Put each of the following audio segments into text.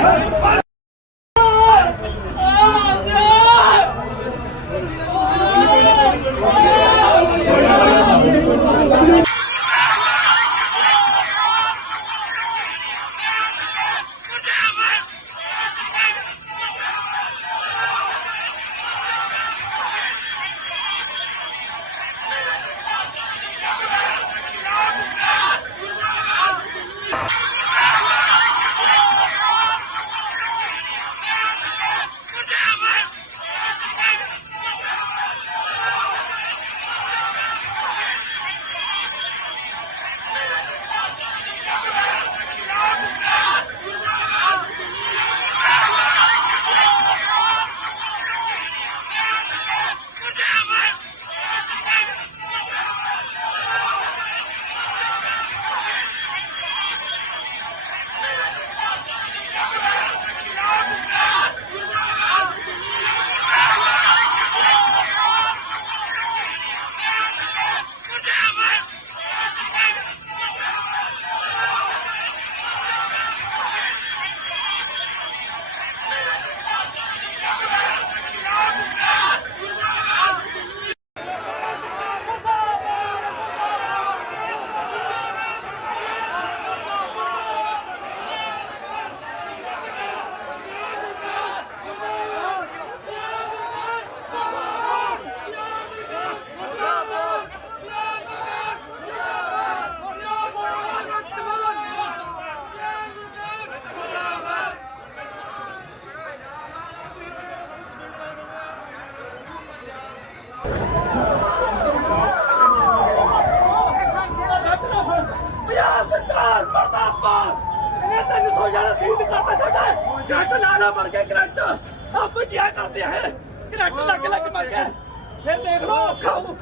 Hey! ਲਾ ਲਾ ਮਰ ਕੇ ਕਰੰਟ। ਆਪ ਕੀ ਕਰਦੇ ਹੈ ਕਰੰਟ ਲੱਗ ਲੱਗ ਮਰ ਗਿਆ। ਫਿਰ ਦੇਖ ਲੋ ਖਾਓ।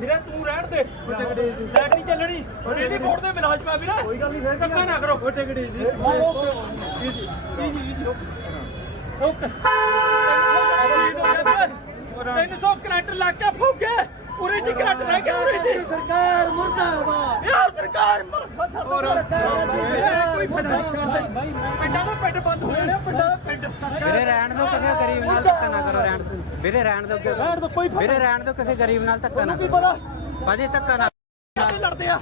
ਵੀਰੇ ਤੂੰ ਰਹਿਣ ਦੇ। ਲੈਟ ਨਹੀਂ ਚੱਲਣੀ। ਇਹਦੀ ਕੋਰਟ ਦੇ ਮੁਲਾਜ਼ਮ ਆ ਵੀਰੇ। ਕੋਈ ਗੱਲ ਨਹੀਂ ਫਿਰ ਕੰਮਾ ਨਾ ਕਰੋ। ਟਿਕੜੀ ਜੀ। Okay okay. ਤੈਨੂੰ ਸੌ ਕਰੰਟ ਲੱਗ ਕੇ ਫੁੱਗੇ ਪੂਰੀ ਜੀ ਕਰੰਟ ਰਹਿ ਗਿਆ ਪੂਰੀ ਜੀ। ਸਰਕਾਰ ਮੁਰਦਾਬਾਦ। ਯਾਰ ਸਰਕਾਰ ਮੁਰਦਾਬਾਦ ਕੋਈ ਫਾਇਦਾ ਨਹੀਂ ਪਿੰਡਾਂ ਦਾ ਪਿੰਡ ਬੰਦ ਹੋ ਜਾਣਾ ਪਿੰਡਾਂ ਦਾ ਪਿੰਡ ਵੀਰੇ ਰਹਿਣ ਦੋ ਕਿਸੇ ਗਰੀਬ ਨਾਲ ਧੱਕਾ ਨਾ ਕਰੋ ਰਹਿਣ ਦਿਓ। ਵੀਰੇ ਰਹਿਣ ਦੋ ਰਹਿਣ ਦਿਓ, ਕੋਈ ਵੀਰੇ ਰਹਿਣ ਦੋ ਕਿਸੇ ਗਰੀਬ ਨਾਲ ਧੱਕਾ ਨਾ ਉਹਨੂੰ ਕੀ ਕਰੋ ਪਤਾ ਭਾਜੀ ਧੱਕਾ ਨਾ ਕਾਤੇ ਲੜਦੇ ਆ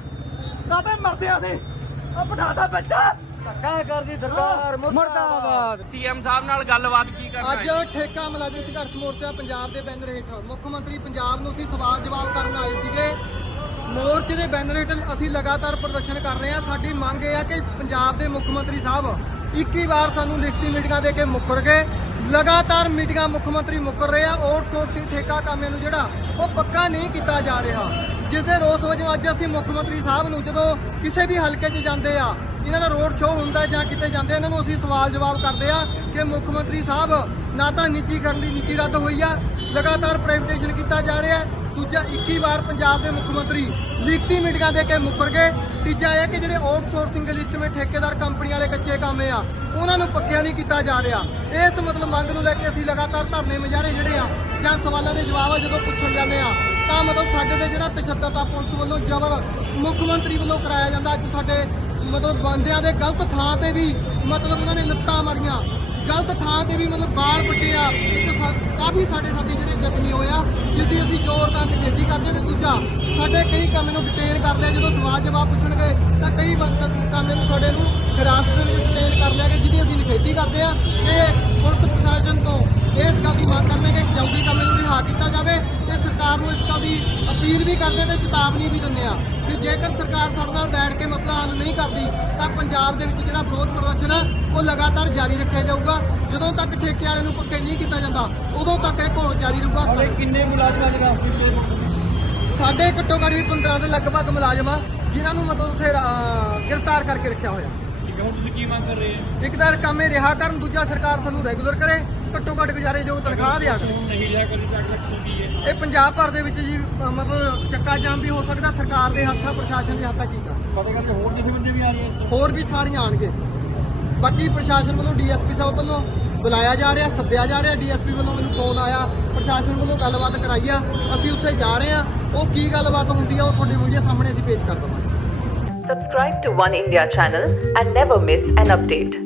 ਕਾਤੇ ਮਰਦੇ ਆ ਤੇ ਆ ਬਿਠਾਦਾ ਬੱਚਾ ਧੱਕਾ ਕਰਦੀ ਸਰਕਾਰ ਮੁਰਦਾਬਾਦ ਸੀਐਮ ਸਾਹਿਬ ਨਾਲ ਗੱਲਬਾਤ ਕੀ ਕਰਨਾ ਅੱਜ ਠੇਕਾ ਮੁਲਾਜ਼ਮ ਸੰਘਰਸ਼ ਮੋਰਚਾ ਪੰਜਾਬ ਦੇ ਬੈਨਰ ਹੇਠ ਮੁੱਖ ਮੰਤਰੀ ਪੰਜਾਬ ਨੂੰ ਅਸੀਂ ਸਵਾਲ ਜਵਾਬ ਕਰਨ ਆਏ ਸੀਗੇ ਮੋਰਚੇ ਦੇ ਬੈਨਰ ਹੇਠ ਅਸੀਂ ਲਗਾਤਾਰ ਪ੍ਰਦਰਸ਼ਨ ਕਰ ਰਹੇ ਹਾਂ। ਸਾਡੀ ਮੰਗ ਇਹ ਹੈ ਕਿ ਪੰਜਾਬ ਦੇ ਮੁੱਖ ਮੰਤਰੀ ਸਾਹਿਬ 21 ਵਾਰ ਸਾਨੂੰ ਲਿਖਤੀ ਮੀਟਿੰਗਾਂ ਦੇ ਕੇ ਮੁੱਕਰ ਗਏ। ਲਗਾਤਾਰ ਮੀਟਿੰਗਾਂ ਮੁੱਖ ਮੰਤਰੀ ਮੁੱਕਰ ਰਹੇ ਆ। ਆਊਟਸੋਰਸਿੰਗ ਠੇਕਾ ਕਾਮਿਆਂ ਨੂੰ ਜਿਹੜਾ ਉਹ ਪੱਕਾ ਨਹੀਂ ਕੀਤਾ ਜਾ ਰਿਹਾ। ਜਿਸ ਦੇ ਰੋਸ ਵਜੋਂ ਅੱਜ ਅਸੀਂ ਮੁੱਖ ਮੰਤਰੀ ਸਾਹਿਬ ਨੂੰ ਜਦੋਂ ਕਿਸੇ ਵੀ ਹਲਕੇ 'ਚ ਜਾਂਦੇ ਆ, ਇਹਨਾਂ ਦਾ ਰੋਡ ਸ਼ੋਅ ਹੁੰਦਾ ਜਾਂ ਕਿਤੇ ਜਾਂਦੇ ਇਹਨਾਂ ਨੂੰ ਅਸੀਂ ਸਵਾਲ ਜਵਾਬ ਕਰਦੇ ਆ ਕਿ ਮੁੱਖ ਮੰਤਰੀ ਸਾਹਿਬ ਨਾ ਤਾਂ ਨਿੱਜੀਕਰਨ ਦੀ ਨੀਤੀ ਰੱਦ ਹੋਈ ਆ, ਲਗਾਤਾਰ ਪ੍ਰਾਈਵੇਟਾਈਜੇਸ਼ਨ ਕੀਤਾ ਜਾ ਰਿਹਾ ਹੈ। ਦੂਜਾ 21 ਵਾਰ ਪੰਜਾਬ ਦੇ ਮੁੱਖ ਮੰਤਰੀ ਲਿਖਤੀ ਮੀਟਿੰਗਾਂ ਦੇ ਕੇ ਮੁੱਕਰ ਗਏ। ਤੀਜਾ ਇਹ ਕਿ ਜਿਹੜੇ ਆਊਟਸੋਰਸਿੰਗ ਲਿਸਟ ਵਿੱਚ ਠੇਕੇਦਾਰ ਕੰਪਨੀਆਂ ਵਾਲੇ ਕੱਚੇ ਕਾਮੇ ਆ, ਉਹਨਾਂ ਨੂੰ ਪੱਕਿਆ ਨਹੀਂ ਕੀਤਾ ਜਾ ਰਿਹਾ। ਇਸ ਮਤਲਬ ਮੰਗ ਨੂੰ ਲੈ ਕੇ ਅਸੀਂ ਲਗਾਤਾਰ ਧਰਨੇ ਮੁਜ਼ਾਹਰੇ ਜਿਹੜੇ ਆ ਜਾਂ ਸਵਾਲਾਂ ਦੇ ਜਵਾਬ ਆ ਜਦੋਂ ਪੁੱਛਣ ਜਾਂਦੇ ਆ, ਤਾਂ ਮਤਲਬ ਸਾਡੇ ਤੇ ਜਿਹੜਾ ਤਸ਼ੱਦਦ ਆ ਪੁਲਿਸ ਵੱਲੋਂ ਜ਼ਬਰ ਮੁੱਖ ਮੰਤਰੀ ਵੱਲੋਂ ਕਰਾਇਆ ਜਾਂਦਾ, ਅੱਜ ਸਾਡੇ ਮਤਲਬ ਬੰਦਿਆਂ ਦੇ ਗਲਤ ਥਾਂ ਤੇ ਵੀ ਮਤਲਬ ਉਹਨਾਂ ਨੇ ਲੱਤਾਂ ਮਾਰੀਆਂ। ਗਲਤ ਥਾਂ ਤੇ ਵੀ ਮਤਲਬ ਬਾਲ ਵੱਟੇ ਆ, ਇੱਕ ਕਾਫੀ ਸਾਡੇ ਸਾਥੀ ਜਿਹੜੇ ਜ਼ਖਮੀ ਹੋਇਆ। ਆ ਜਿੱਦੀ ਅਸੀਂ ਜ਼ੋਰਦਾਰ ਨਿਖੇਧੀ ਕਰਦੇ ਤੇ ਦੂਜਾ, ਸਾਡੇ ਕਈ ਕਾਮੇ ਨੂੰ ਡਿਟੇਨ ਕਰ ਲਿਆ, ਜਦੋਂ ਸਵਾਲ ਜਵਾਬ ਪੁੱਛਣਗੇ ਤਾਂ ਕਈ ਕਾਮੇ ਨੂੰ ਸਾਡੇ ਨੂੰ ਹਿਰਾਸਤ ਦੇ ਵਿੱਚ ਡਿਟੇਨ ਕਰ ਲਿਆ ਕਿ ਜਿਹਦੀ ਅਸੀਂ ਨਿਖੇਧੀ ਕਰਦੇ ਆ। ਤੇ ਪੁਲਿਸ ਪ੍ਰਸ਼ਾਸਨ ਤੋਂ ਇਸ ਗੱਲ ਦੀ ਮੰਗ ਕਰਨੇ ਕਿ ਜਲਦੀ ਕਾਮੇ ਨੂੰ ਰਿਹਾ ਕੀਤਾ ਜਾਵੇ ਤੇ ਸਰਕਾਰ ਨੂੰ ਇਸ ਗੱਲ ਦੀ ਅਪੀਲ ਵੀ ਕਰਦੇ ਤੇ ਚੇਤਾਵਨੀ ਵੀ ਦਿੰਦੇ ਆ ਕਿ ਜੇਕਰ ਸਰਕਾਰ ਸਾਡੇ ਨਾਲ ਬੈਠ ਕੇ ਮਸਲਾ ਹੱਲ ਨਹੀਂ ਕਰਦੀ ਤਾਂ ਪੰਜਾਬ ਦੇ ਵਿੱਚ ਜਿਹੜਾ ਵਿਰੋਧ ਪ੍ਰਦਰਸ਼ਨ ਆ ਉਹ ਲਗਾਤਾਰ ਜਾਰੀ ਰੱਖਿਆ ਜਾਊਗਾ। ਜਦੋਂ ਤੱਕ ਠੇਕੇ ਵਾਲੇ ਨੂੰ ਪੱਕੇ ਨਹੀਂ ਕੀਤਾ ਜਾਂਦਾ ਉਦੋਂ ਤੱਕ ਇਹ ਘੋਲ ਜਾਰੀ ਰਹੂਗਾ। ਕਿੰਨੇ ਮੁਲਾਜ਼ਮਾਂ ਜਗਾ ਸਾਡੇ ਘੱਟੋ ਘੱਟ ਵੀ 15 ਦੇ ਲਗਭਗ ਮੁਲਾਜ਼ਮ ਆ ਜਿਨ੍ਹਾਂ ਨੂੰ ਮਤਲਬ ਉੱਥੇ ਗ੍ਰਿਫਤਾਰ ਕਰਕੇ ਰੱਖਿਆ ਹੋਇਆ। ਹੁਣ ਤੁਸੀਂ ਕੀ ਮੰਗ ਕਰ ਰਹੇ ਹੋ? ਇੱਕ ਤਾਂ ਕੰਮੇ ਰਿਹਾ ਕਰਨ ਦੂਜਾ ਸਰਕਾਰ ਸਾਨੂੰ ਰੈਗੂਲਰ ਕਰੇ। ਘੱਟੋ ਘੱਟ ਗੁਜ਼ਾਰੇ ਜੋ ਤਨਖਾਹ ਦਿਆ ਕਰੇ। ਨਹੀਂ ਰਿਹਾ ਕਰੀ ਤਾਂ ਅਗਲਾ ਕੀ ਹੈ? ਇਹ ਪੰਜਾਬ ਭਰ ਦੇ ਵਿੱਚ ਜੀ ਮਤਲਬ ਚੱਕਾ ਜਾਮ ਵੀ ਹੋ ਸਕਦਾ ਸਰਕਾਰ ਦੇ ਹੱਥਾਂ ਪ੍ਰਸ਼ਾਸਨ ਦੇ ਹੱਥਾਂ ਚੀਜ਼ਾਂ ਪਤਾ ਕਰਕੇ ਹੋਰ ਕਿਸੇ ਬੰਦੇ ਵੀ ਆ ਰਹੇ ਆ? ਹੋਰ ਵੀ ਸਾਰੀਆਂ ਆਣਗੇ ਬਾਕੀ ਪ੍ਰਸ਼ਾਸਨ ਵੱਲੋਂ ਡੀਐਸਪੀ ਸਾਹਿਬ ਵੱਲੋਂ ਬੁਲਾਇਆ ਜਾ ਰਿਹਾ ਸੱਦਿਆ ਜਾ ਰਿਹਾ ਡੀਐਸਪੀ ਵੱਲੋਂ ਮੈਨੂੰ ਫੋਨ ਆਇਆ ਪ੍ਰਸ਼ਾਸਨ ਵੱਲੋਂ ਗੱਲਬਾਤ ਕਰਾਈ ਆ ਅਸੀਂ ਉੱਥੇ ਜਾ ਰਹੇ ਆ ਉਹ ਕੀ ਗੱਲਬਾਤ ਹੁੰਦੀ ਆ ਉਹ ਤੁਹਾਡੇ ਮੀਡੀਆ ਸਾਹਮਣੇ ਅਸੀਂ ਪੇਸ਼ ਕਰ ਦਵਾਂਗੇ। Subscribe to One India channel and never miss an update.